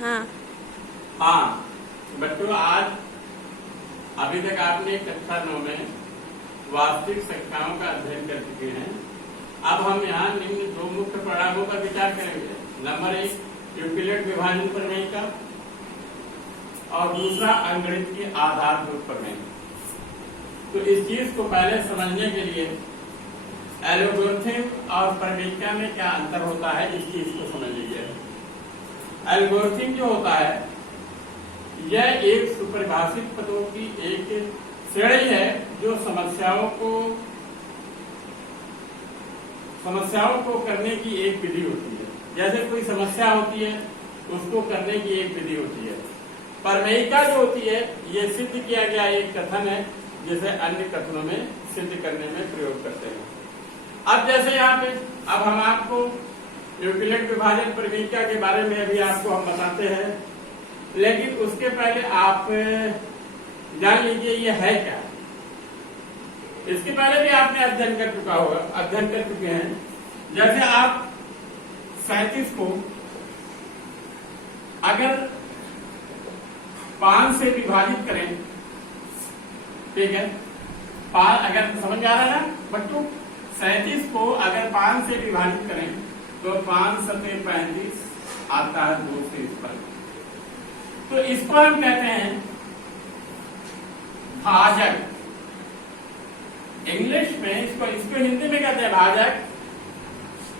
हाँ हाँ बच्चों, आज अभी तक आपने कक्षा 9 में वास्तविक संख्याओं का अध्ययन कर चुके हैं। अब हम यहाँ निम्न दो मुख्य परिणामों पर विचार करेंगे। नंबर 1, यूक्लिड विभाजन प्रमेय का, और दूसरा अंकगणित की आधारभूत प्रमेय। तो इस चीज को पहले समझने के लिए एल्गोरिथम और प्रमेयिका में क्या अंतर होता है, इस चीज को समझ लीजिए। एल्गोरिथम जो होता है यह एक सुपरिभाषित पदों की एक श्रेणी है जो समस्याओं को करने की एक विधि होती है। जैसे कोई समस्या होती है उसको करने की एक विधि होती है। प्रमेयिका जो होती है ये सिद्ध किया गया एक कथन है जिसे अन्य कथनों में सिद्ध करने में प्रयोग करते हैं। अब जैसे यहाँ पे अब हम आपको यूक्लिड विभाजन प्रमेयिका के बारे में अभी आपको हम बताते हैं, लेकिन उसके पहले आप जान लीजिए ये है क्या। इसके पहले भी आपने अध्ययन कर चुके हैं। जैसे आप 37 को अगर 5 से विभाजित करें, ठीक है, अगर समझ आ रहा है ना बच्चों, 37 को अगर 5 से विभाजित करें तो 5 सते 35 आता है 2 से इस पर। तो इसको हम कहते हैं भाजक। इंग्लिश में इसको हिंदी में कहते हैं भाजक,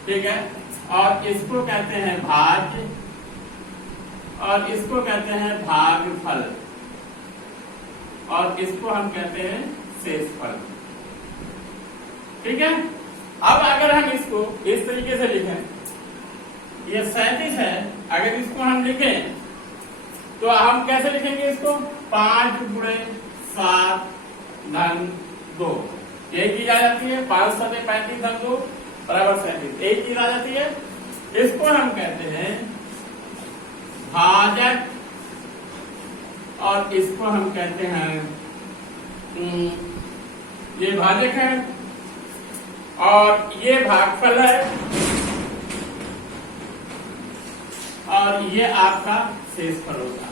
ठीक है, और इसको कहते हैं भाज्य, और इसको कहते हैं भागफल, और इसको हम कहते हैं शेषफल, ठीक है। अब अगर हम इसको इस तरीके से लिखें, ये 37 है, अगर इसको हम लिखें तो हम कैसे लिखेंगे इसको? 5 गुणे 7 धन 2, एक चीज आ जाती है। 5 सते 35 धन 2 बराबर 37, एक चीज आ जाती है। इसको हम कहते हैं भाजक, और इसको हम कहते हैं ये भाजक है और ये भागफल है, और ये आपका शेषफल होगा,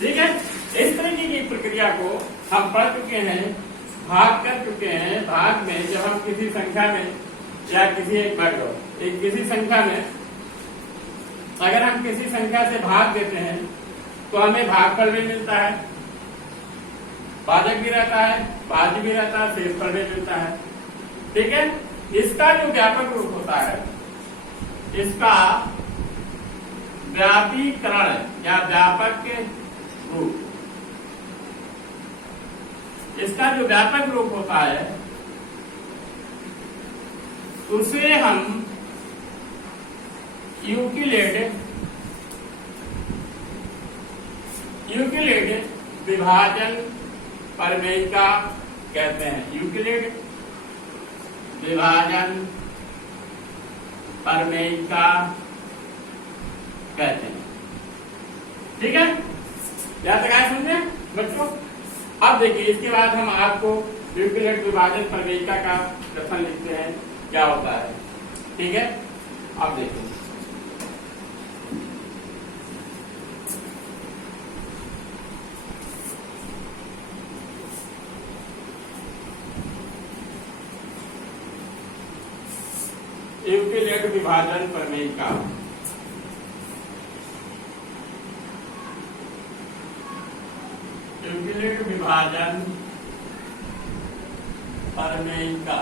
ठीक है। इस तरीके की प्रक्रिया को हम पढ़ चुके हैं, भाग कर चुके हैं। भाग में जब हम किसी संख्या में या किसी संख्या में अगर हम किसी संख्या से भाग देते हैं तो हमें भागफल भी मिलता है, भाजक भी रहता है, भाज्य भी रहता है, शेषफल भी मिलता है, ठीक है। इसका जो व्यापक रूप होता है, इसका व्यापीकरण या व्यापक रूप, इसका जो व्यापक रूप होता है उसे हम यूक्लिड विभाजन प्रमेयिका कहते हैं। यूक्लिड विभाजन प्रमेयिका कहते हैं, ठीक है। यहां तक आए समझे बच्चों? अब देखिए, इसके बाद हम आपको यूक्लिड विभाजन प्रमेयिका का कथन लिखते हैं, क्या होता है, ठीक है। अब देखिए, यूक्लिड विभाजन प्रमेयिका। यूक्लिड विभाजन प्रमेयिका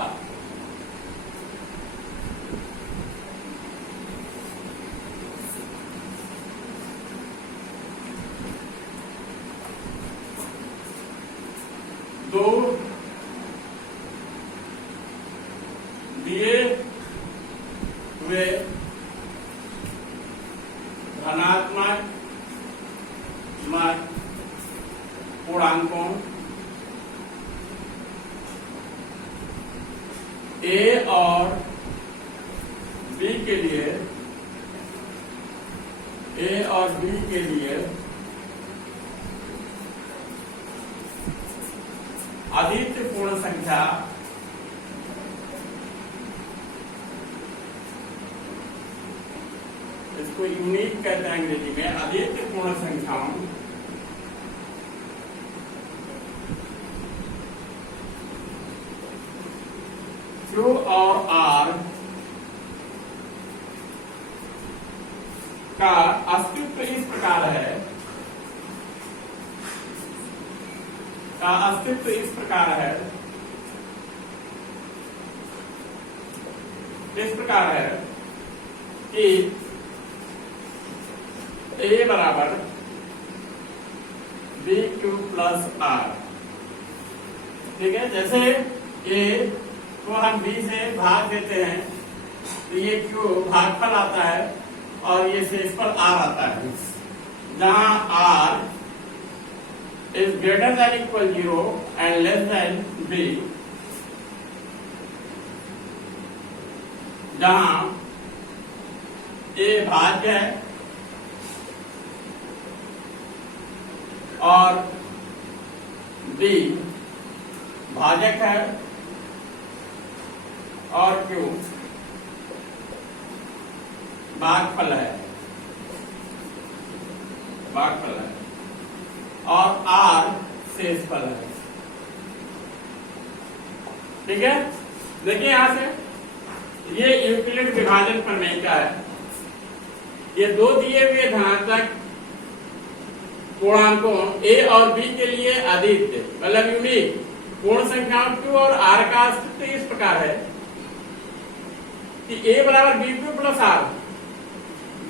दो दिए हुए धनात्मक पूर्णांकों ए और बी के लिए अद्वितीय पूर्ण संख्या इसको यूनिक कहते हैं अंग्रेजी में, अद्वितीय पूर्ण संख्याओं Q और R का अस्तित्व इस प्रकार है, इस प्रकार है कि A बराबर BQ प्लस R। ठीक है, जैसे A को हम B से भाग देते हैं तो ये Q भागफल आता है और ये शेषफल R आता है, जहां R is greater than equal 0 and less than B, जहां A भाज्य है और B भाजक है और Q भागफल है और R शेषफल है। ठीक है, देखिए यहां से ये यूक्लिड विभाजन प्रमेय का है। ये दो दिए हुए धनात्मक पूर्णांकों A और B के लिए अद्वितीय मतलब यूनिक पूर्ण संख्याओं Q और R का अस्तित्व इस प्रकार है कि A बराबर BQ प्लस R,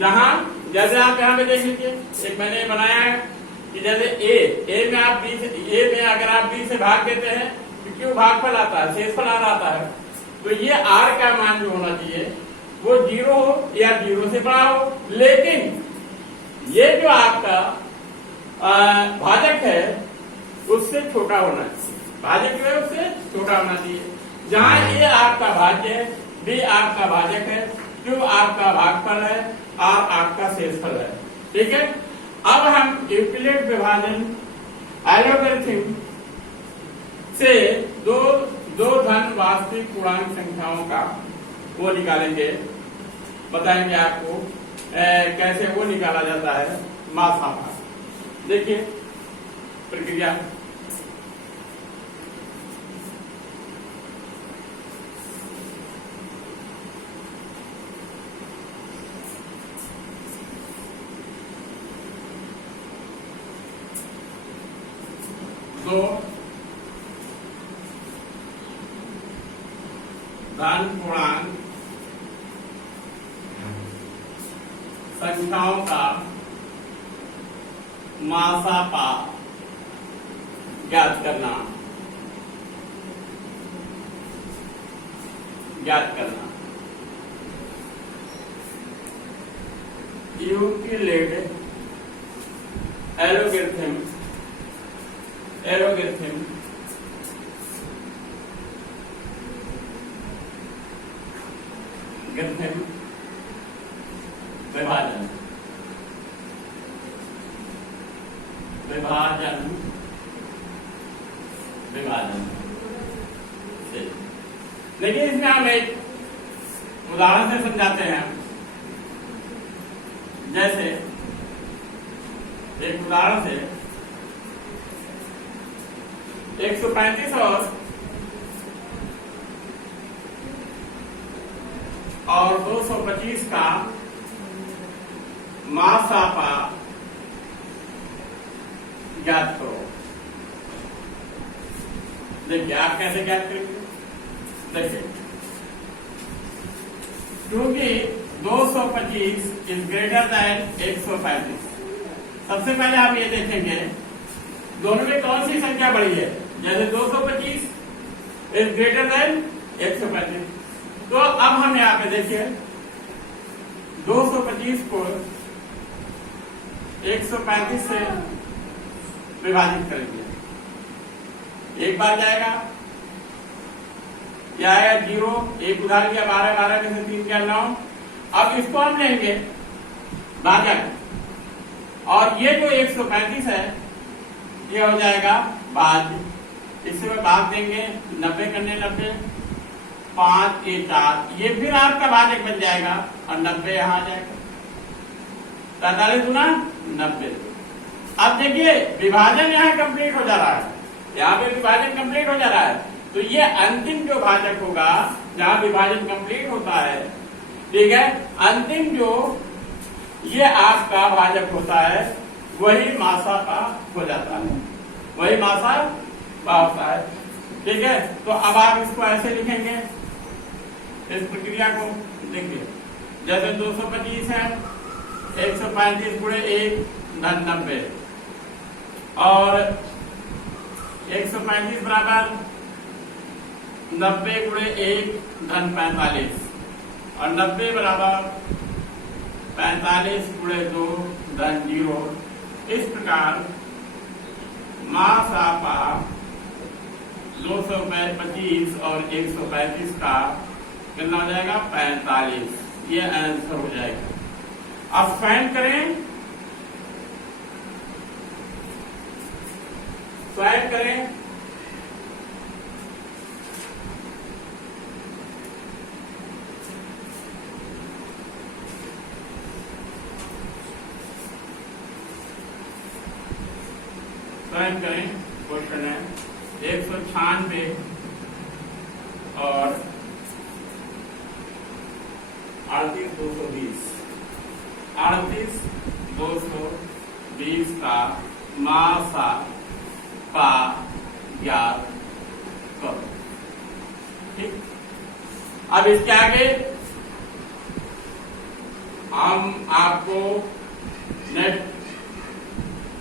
जहां जैसे आप यहां पे देख लीजिए, एक मैंने बनाया है कि जैसे A में आप A में अगर आप B से भाग देते हैं तो Q भागफल आता है, शेषफल R आता है, तो ये R का मान जो होना चाहिए वो 0 हो या 0 से बड़ा हो, लेकिन ये जो आपका भाजक है उससे छोटा होना चाहिए, भाजक जो है उससे छोटा होना चाहिए। जहां ये आपका भाज्य है, B आपका भाजक है, Q आपका भागफल है, R आपका शेषफल है। ठीक है, अब हम यूक्लिड विभाजन एलोगरिथम से दो धन वास्तविक पूर्णांक संख्याओं का वो निकालेंगे, बताएंगे आपको कैसे वो निकाला जाता है मासामार। देखिए प्रक्रिया, दो धन पूर्णांक संख्याओं का मासापा ज्ञात करना। यूक्लिड एलोगरिथम विभाजन से, लेकिन इसमें हम एक उदाहरण से समझाते हैं। जैसे एक उदाहरण से 135 और 225 का मासापा ज्ञात करो। देखिए आप कैसे ज्ञात करेंगे, देखिए क्योंकि 225 इज ग्रेटर देन 135, सबसे पहले आप ये देखेंगे दोनों में कौन सी संख्या बड़ी है। जैसे 225 इज ग्रेटर देन 135, तो अब हम यहाँ पे देखिए 225 को 135 से विभाजित करेंगे, एक बार जाएगा, क्या आएगा 0, एक उधार लिया 12, 12 में से 3 क्या 9। अब इसको हम लेंगे भाजक, और ये जो 135 है ये हो जाएगा भाज्य, इससे भाग देंगे 90 करने 90, 5 के 4, ये फिर आपका भाजक बन जाएगा और 90 यहाँ आ जाएगा। 43 गुना 90। अब देखिए विभाजन यहाँ कंप्लीट हो जा रहा है, यहाँ पे विभाजन कंप्लीट हो जा रहा है। तो ये अंतिम जो भाजक होगा जहां विभाजन कंप्लीट होता है, ठीक है, अंतिम जो ये आपका भाजक होता है वही मासा का हो जाता है, वही मासा का होता है। ठीक है, तो अब आप इसको ऐसे लिखेंगे, इस प्रक्रिया को देखिए, जैसे 225 है, 135 गुणे 1 धन 90 और 135 बराबर 90 गुणे 1 धन 45 और 90 बराबर 45 गुणे 2 धन 0। इस प्रकार मास आपका 225 और 135 का कितना हो जाएगा 45। ये आंसर हो जाएगा। अब फाइंड करें, फाइंड करें, स्वयं करें। क्वेश्चन है 196 और 38,220, 38,220 का मासा का ज्ञात करो। ठीक, अब इसके आगे हम आपको नेक्स्ट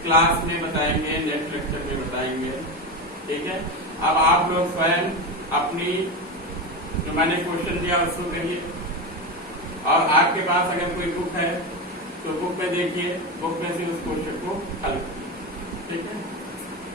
क्लास में बताएंगे, नेक्स्ट लेक्चर में बताएंगे। ठीक है, अब आप लोग स्वयं अपनी जो मैंने क्वेश्चन दिया उसको करिए, और आपके पास अगर कोई बुक है तो बुक में देखिए, बुक में से उस क्वेश्चन को हल कीजिए। ठीक है।